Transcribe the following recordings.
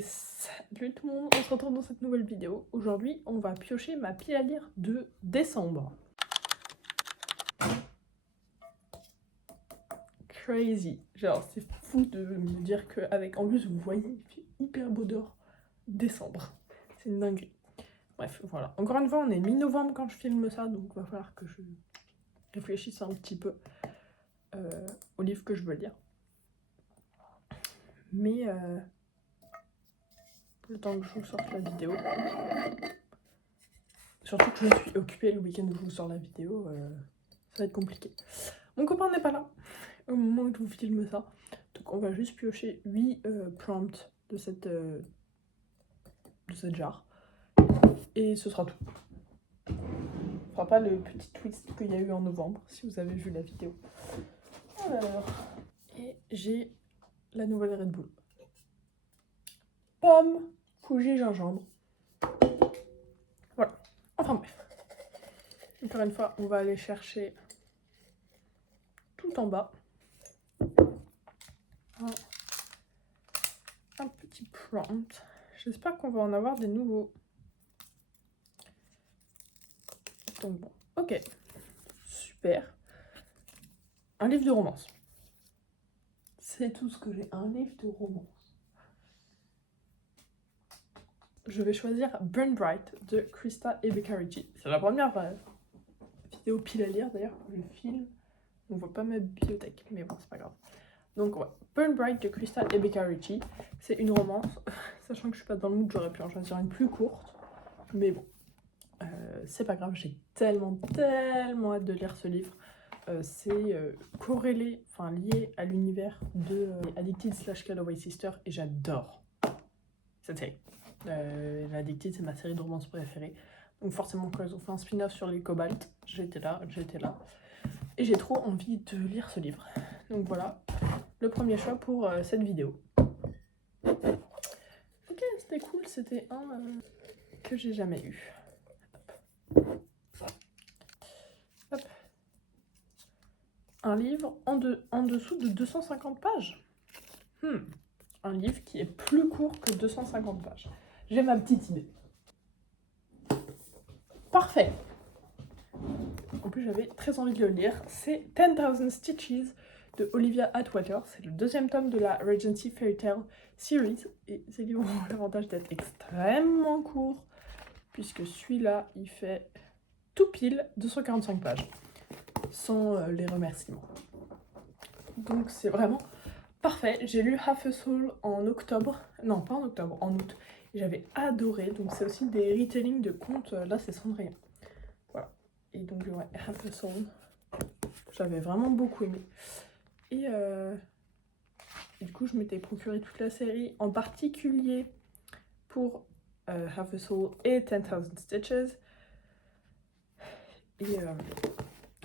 Salut tout le monde, on se retrouve dans cette nouvelle vidéo. Aujourd'hui, on va piocher ma pile à lire de décembre. Crazy. Genre, c'est fou de me dire qu'avec... En plus, vous voyez, il fait hyper beau dehors. Décembre. C'est une dinguerie. Bref, voilà. Encore une fois, on est mi-novembre quand je filme ça, donc il va falloir que je réfléchisse un petit peu au livre que je veux lire. Mais... le temps que je vous sorte la vidéo. Surtout que je suis occupée le week-end où je vous sors la vidéo, ça va être compliqué. Mon copain n'est pas là au moment où je vous filme ça, donc on va juste piocher 8 prompts de cette jarre. Et ce sera tout. On fera pas le petit twist qu'il y a eu en novembre, si vous avez vu la vidéo. Alors, et j'ai la nouvelle Red Bull. Pomme, Fuji, gingembre. Voilà. Enfin bref. Encore une fois, on va aller chercher tout en bas un petit prompt. J'espère qu'on va en avoir des nouveaux. Donc bon, ok. Super. Un livre de romance. C'est tout ce que j'ai, un livre de romance. Je vais choisir Burn Bright de Krista Ebekarici. C'est la première vidéo pile à lire d'ailleurs que je filme. On voit pas ma bibliothèque, mais bon, c'est pas grave. Donc ouais, Burn Bright de Krista Ebekarici. C'est une romance. Sachant que je suis pas dans le mood, j'aurais pu en choisir une plus courte. Mais bon, c'est pas grave, j'ai tellement hâte de lire ce livre. C'est corrélé, enfin lié à l'univers de Addicted / Calloway Sister et j'adore cette série. L'Addicted, c'est ma série de romance préférée. Donc forcément, quand ils ont fait un spin-off sur les Cobalt, j'étais là. Et j'ai trop envie de lire ce livre. Donc voilà, le premier choix pour cette vidéo. Ok, c'était cool, c'était un que j'ai jamais eu. Hop. Un livre en dessous de 250 pages. Un livre qui est plus court que 250 pages. J'ai ma petite idée. Parfait. En plus, j'avais très envie de le lire. C'est 10,000 Stitches de Olivia Atwater. C'est le deuxième tome de la Regency Fairy Tale Series. Et ces livres ont l'avantage d'être extrêmement courts, puisque celui-là, il fait tout pile 245 pages, sans les remerciements. Donc c'est vraiment parfait. J'ai lu Half a Soul en octobre. Non, pas en octobre, en août. J'avais adoré. Donc c'est aussi des retellings de contes. Là, c'est Cendrillon. Voilà. Et donc, ouais, Half a Soul. J'avais vraiment beaucoup aimé. Et du coup, je m'étais procuré toute la série, en particulier pour Half a Soul et 10,000 Stitches. Et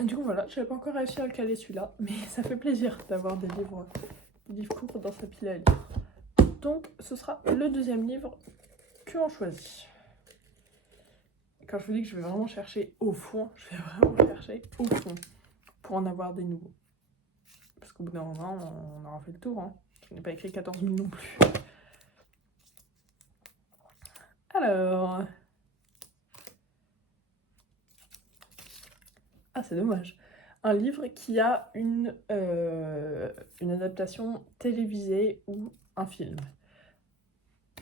du coup, voilà, je n'avais pas encore réussi à le caler celui-là, mais ça fait plaisir d'avoir des livres courts dans sa pile à lire. Donc, ce sera le deuxième livre que l'on choisit. Quand je vous dis que je vais vraiment chercher au fond, je vais vraiment chercher au fond pour en avoir des nouveaux. Parce qu'au bout d'un moment, on aura fait le tour. Hein. Je n'ai pas écrit 14 000 non plus. Alors... Ah, c'est dommage. Un livre qui a une adaptation télévisée ou un film.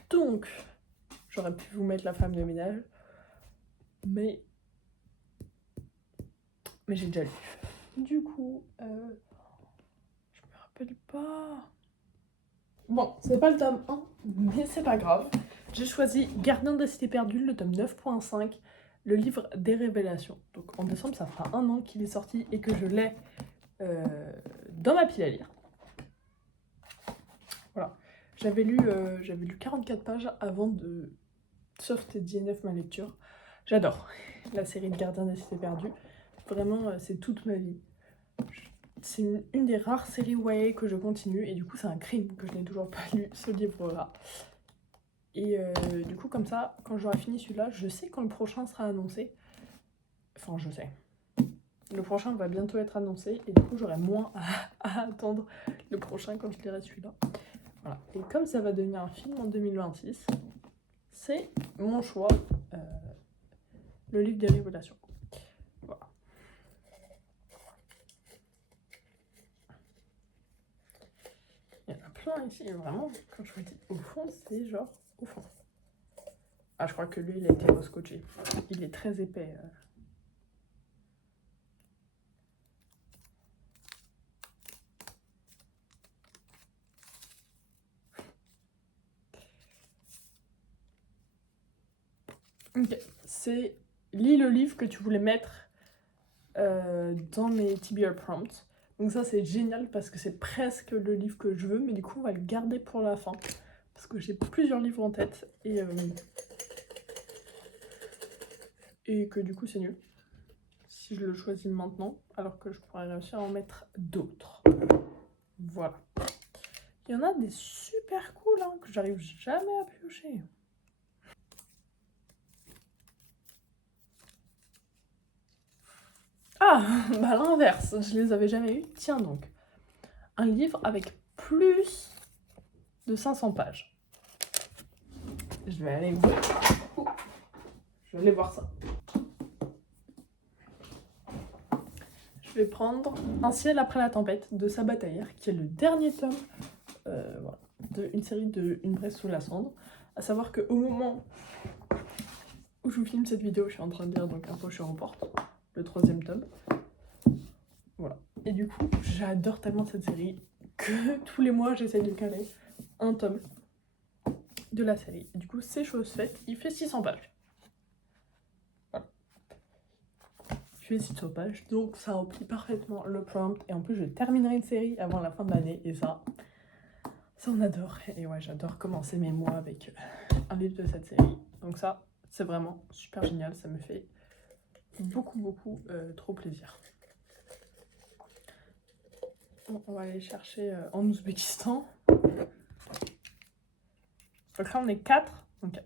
Donc, j'aurais pu vous mettre La femme de ménage, mais j'ai déjà lu. Du coup, je me rappelle pas... Bon, c'est pas le tome 1, mais c'est pas grave. J'ai choisi Gardien des cités perdues, le tome 9.5, le livre des révélations. Donc en décembre, ça fera 1 an qu'il est sorti et que je l'ai dans ma pile à lire. Voilà. J'avais lu 44 pages avant de soft DNF ma lecture. J'adore la série de Gardien des cités perdues. Vraiment, c'est toute ma vie. C'est une des rares séries YA que je continue et du coup c'est un crime que je n'ai toujours pas lu ce livre-là. Et du coup comme ça, quand j'aurai fini celui-là, je sais quand le prochain sera annoncé. Enfin je sais. Le prochain va bientôt être annoncé et du coup j'aurai moins à attendre le prochain quand je lirai celui-là. Voilà. Et comme ça va devenir un film en 2026, c'est mon choix, le livre des révélations. Voilà. Il y en a plein ici, vraiment, quand je vous dis au fond, c'est genre au fond. Ah, je crois que lui, il a été rescotché. Il est très épais. Ok, c'est lis le livre que tu voulais mettre dans mes TBR prompts. Donc ça, c'est génial parce que c'est presque le livre que je veux, mais du coup, on va le garder pour la fin. Parce que j'ai plusieurs livres en tête et que du coup, c'est nul. Si je le choisis maintenant, alors que je pourrais réussir à en mettre d'autres. Voilà. Il y en a des super cool hein, que j'arrive jamais à piocher. Ah, bah l'inverse, je les avais jamais eu. Tiens donc, un livre avec plus de 500 pages. Je vais aller voir. Je vais aller voir ça. Je vais prendre Un ciel après la tempête de Sabataïr, qui est le dernier tome voilà, d'une série de Une braise sous la cendre. À savoir qu'au moment où je vous filme cette vidéo, je suis en train de lire donc Un poche remporte, le 3e tome. Voilà. Et du coup, j'adore tellement cette série que tous les mois, j'essaie de caler un tome de la série. Et du coup, c'est chose faite. Il fait 600 pages. Voilà. Il fait 600 pages, donc ça remplit parfaitement le prompt. Et en plus, je terminerai une série avant la fin de l'année. Et ça on adore. Et ouais, j'adore commencer mes mois avec un livre de cette série. Donc ça, c'est vraiment super génial. Ça me fait beaucoup, trop plaisir. Bon, on va aller chercher en Ouzbékistan. Donc là, on est 4. Ok.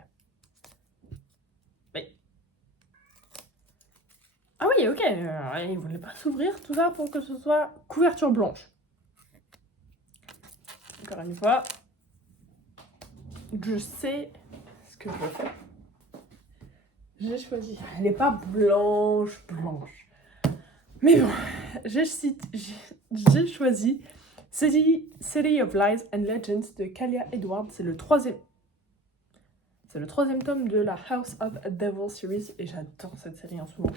Oui. Ah oui, ok. Il voulait pas s'ouvrir tout ça pour que ce soit couverture blanche. Encore une fois, je sais ce que je veux faire. J'ai choisi. Elle n'est pas blanche. Mais bon, j'ai choisi City of Lies and Legends de Kalia Edwards. C'est le troisième tome de la House of Devil series et j'adore cette série en ce moment.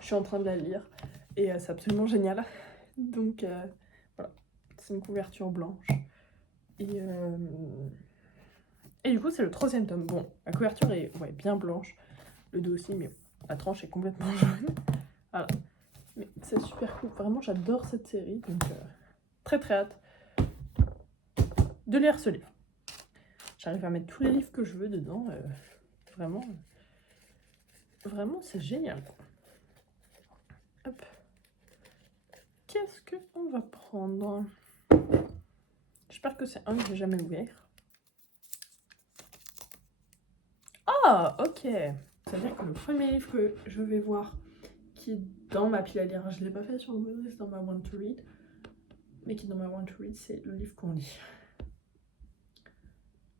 Je suis en train de la lire et c'est absolument génial. Donc voilà, c'est une couverture blanche. Et du coup, c'est le 3e tome. Bon, la couverture est bien blanche, le dos aussi, mais la tranche est complètement jaune. Voilà. Mais c'est super cool. Vraiment, j'adore cette série. Donc très hâte de lire ce livre. J'arrive à mettre tous les livres que je veux dedans. Vraiment, c'est génial. Hop. Qu'est-ce qu'on va prendre? J'espère que c'est un que j'ai jamais ouvert. Ah, ok. C'est-à-dire que le premier livre que je vais voir, qui est dans ma pile à lire, je ne l'ai pas fait sur le Google, c'est dans ma Want to Read, mais qui est dans ma Want to Read, c'est le livre qu'on lit.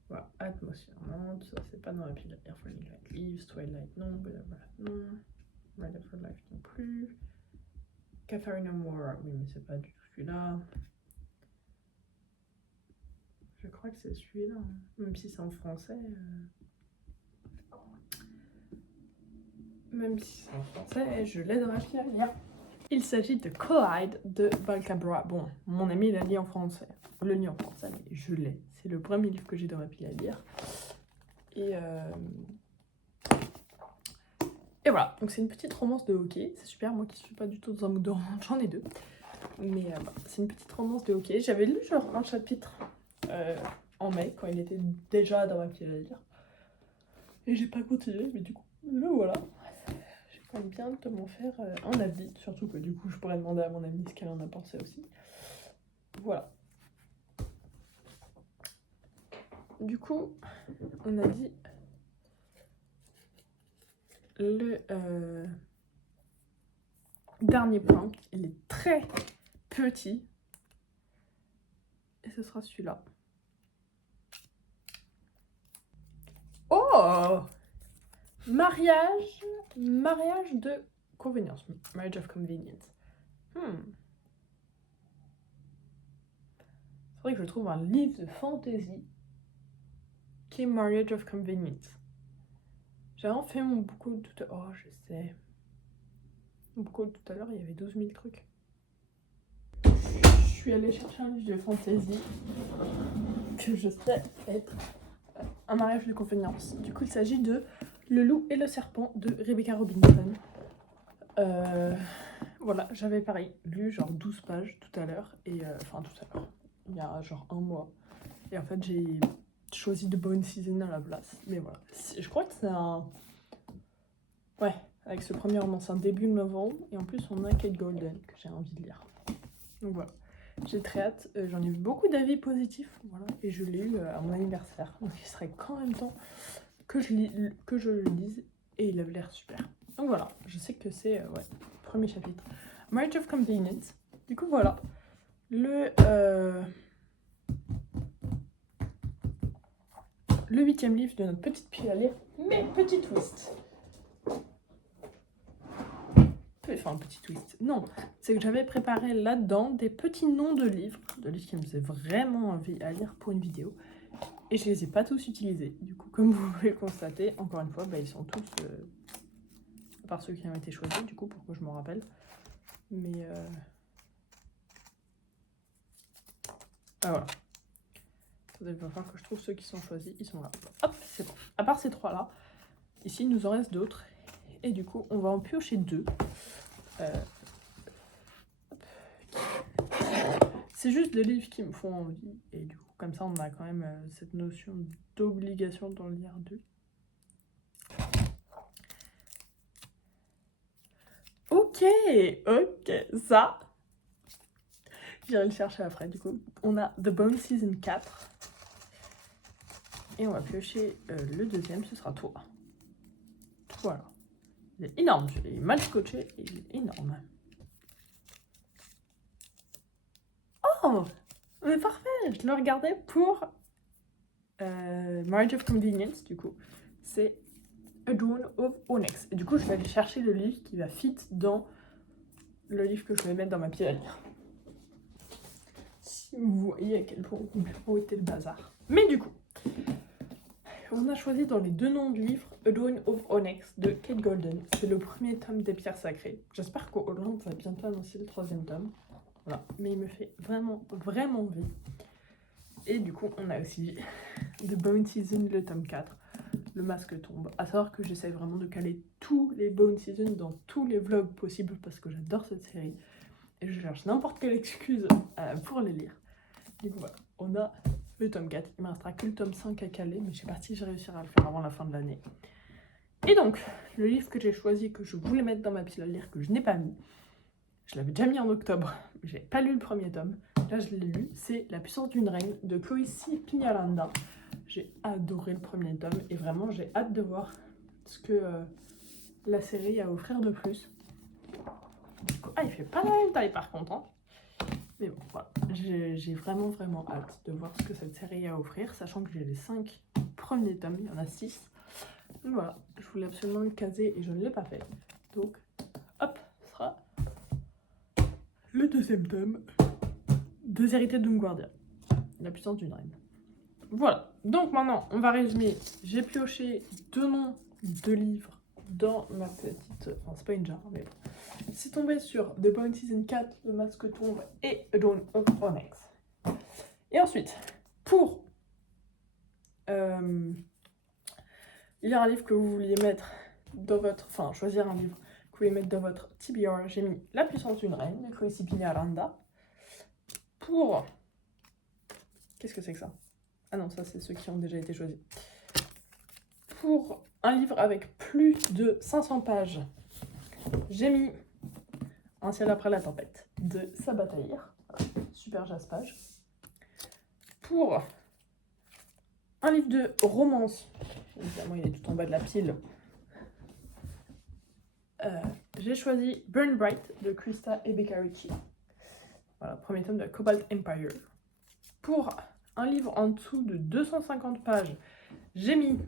Voilà, Atmosphère Monte, ça c'est pas dans la pile à lire, Falling Like Leaves, Twilight non, Blablabla non, Ride After Life non plus, Catherine Moore, oui mais c'est pas du tout celui-là. Je crois que c'est celui-là, hein. Même si c'est en français. Même si c'est en français, je l'ai dans ma pile à lire. Il s'agit de Collide de Balcabra. Bon, mon ami l'a lu en français. Le lit en français, mais je l'ai. C'est le premier livre que j'ai dans ma pile à lire. Et voilà, donc c'est une petite romance de hockey. C'est super, moi qui suis pas du tout dans un mood de romance, j'en ai 2. Mais c'est une petite romance de hockey. J'avais lu genre un chapitre en mai, quand il était déjà dans ma pile à lire. Et j'ai pas continué, mais du coup, le voilà. J'ai quand même bien de m'en faire un avis. Surtout que du coup, je pourrais demander à mon amie ce qu'elle en a pensé aussi. Voilà. Du coup, on a dit le dernier prompt. Il est très petit. Et ce sera celui-là. Oh! Mariage de convenience. Marriage of convenience. Faudrait que je trouve un livre de fantasy qui est Marriage of Convenience. J'ai vraiment fait mon beaucoup tout à l'heure. Oh, je sais. Beaucoup tout à l'heure, il y avait 12 000 trucs. Je suis allée chercher un livre de fantasy que je sais être un mariage de convenience. Du coup, il s'agit de Le loup et le serpent de Rebecca Robinson. Voilà, j'avais pareil lu genre 12 pages tout à l'heure. Enfin, tout à l'heure. Il y a genre un mois. Et en fait, j'ai choisi The Bone Season à la place. Mais voilà. Je crois que c'est un... Ouais, avec ce premier roman, c'est un début novembre. Et en plus, on a Kate Golden que j'ai envie de lire. Donc voilà. J'ai très hâte. J'en ai vu beaucoup d'avis positifs. Voilà. Et je l'ai eu à mon anniversaire. Donc il serait quand même temps que je le lise. Et il avait l'air super. Donc voilà. Je sais que c'est... ouais, premier chapitre. Marriage of Convenience. Du coup, voilà. Le 8e livre de notre petite pile à lire, mais petit twist. Enfin, petit twist. Non, c'est que j'avais préparé là-dedans des petits noms de livres qui me faisaient vraiment envie à lire pour une vidéo. Et je les ai pas tous utilisés. Du coup, comme vous pouvez le constater, encore une fois, bah, ils sont tous... à part ceux qui ont été choisis, du coup, pour que je m'en rappelle. Mais... ah voilà. Il va falloir que je trouve ceux qui sont choisis. Ils sont là. Hop, c'est bon. À part ces trois-là, ici, il nous en reste d'autres. Et du coup, on va en piocher 2. C'est juste des livres qui me font envie. Et du coup, comme ça, on a quand même cette notion d'obligation d'en lire 2. Ok, ça. J'irai le chercher après. Du coup, on a The Bone Season 4. Et on va piocher le deuxième, ce sera toi. Voilà. Il est énorme, je l'ai mal scotché et il est énorme. Oh, mais parfait, je le regardais pour Marriage of Convenience, du coup. C'est A Dawn of Onyx. Et du coup, je vais aller chercher le livre qui va fit dans le livre que je vais mettre dans ma pile à lire. Si vous voyez à quel point mon bureau était le bazar. Mais du coup, on a choisi dans les 2 noms de livres A Dawn of Onyx de Kate Golden. C'est le premier tome des Pierres Sacrées. J'espère qu'Hollande va bientôt annoncer le 3e tome. Voilà. Mais il me fait vraiment, vraiment envie. Et du coup, on a aussi The Bone Season, le tome 4. Le masque tombe. À savoir que j'essaie vraiment de caler tous les Bone Season dans tous les vlogs possibles parce que j'adore cette série. Et je cherche n'importe quelle excuse pour les lire. Du coup, voilà. On a le tome 4. Il ne me restera que le tome 5 à caler, mais je sais pas si je réussirai à le faire avant la fin de l'année. Et donc, le livre que j'ai choisi, que je voulais mettre dans ma pile à lire, que je n'ai pas mis, je l'avais déjà mis en octobre, mais j'ai pas lu le premier tome. Là, je l'ai lu, c'est La puissance d'une reine de Chloé Pignaranda. J'ai adoré le premier tome et vraiment, j'ai hâte de voir ce que la série a à offrir de plus. Ah, il fait pas la même taille par contre, hein. Mais bon, voilà. J'ai vraiment, vraiment hâte de voir ce que cette série a à offrir, sachant que j'ai les 5 premiers tomes, il y en a 6. Donc voilà, je voulais absolument le caser et je ne l'ai pas fait. Donc, hop, ce sera le 2e tome de Hérité Doomguardia, La puissance d'une reine. Voilà, donc maintenant, on va résumer. J'ai pioché 2 noms de livres dans ma petite... Enfin, c'est pas une jarre, mais bon. C'est tombé sur The Bone Season 4, Le Masque Tombe et A Dawn of Onyx. Et ensuite, pour lire un livre que vous vouliez mettre dans votre... Enfin, choisir un livre que vous vouliez mettre dans votre TBR, j'ai mis La puissance d'une reine de Chloé Pignaranda. Pour... Qu'est-ce que c'est que ça? Ah non, ça c'est ceux qui ont déjà été choisis. Pour un livre avec plus de 500 pages, j'ai mis Un ciel après la tempête de Sabataïr. Super jaspage. Pour un livre de romance, évidemment il est tout en bas de la pile, j'ai choisi Burn Bright de Krista et Becca Ritchie. Voilà, premier tome de Cobalt Empire. Pour un livre en dessous de 250 pages, j'ai mis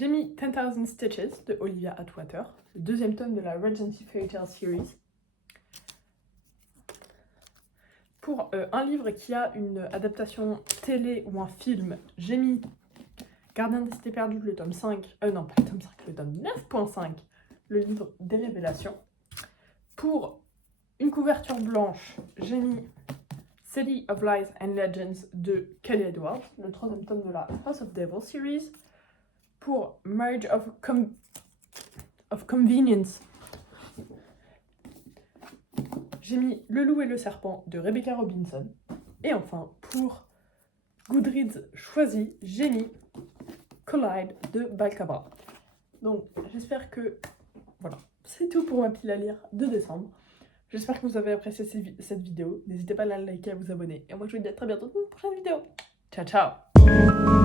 j'ai mis 10,000 Stitches de Olivia Atwater, le deuxième tome de la Regency Fairy Tale Series. Pour un livre qui a une adaptation télé ou un film, j'ai mis Gardien des Cités Perdues, le tome 5, non pas le tome 5, le tome 9.5, le livre des révélations. Pour une couverture blanche, j'ai mis City of Lies and Legends de Kelly Edwards, le troisième tome de la House of Devil series. Pour Marriage of Convenience, j'ai mis Le Loup et le Serpent de Rebecca Robinson. Et enfin, pour Goodreads choisi, j'ai mis Collide de Balcabra. Donc, j'espère que... Voilà, c'est tout pour ma pile à lire de décembre. J'espère que vous avez apprécié cette vidéo. N'hésitez pas à la liker et à vous abonner. Et moi, je vous dis à très bientôt pour une prochaine vidéo. Ciao, ciao!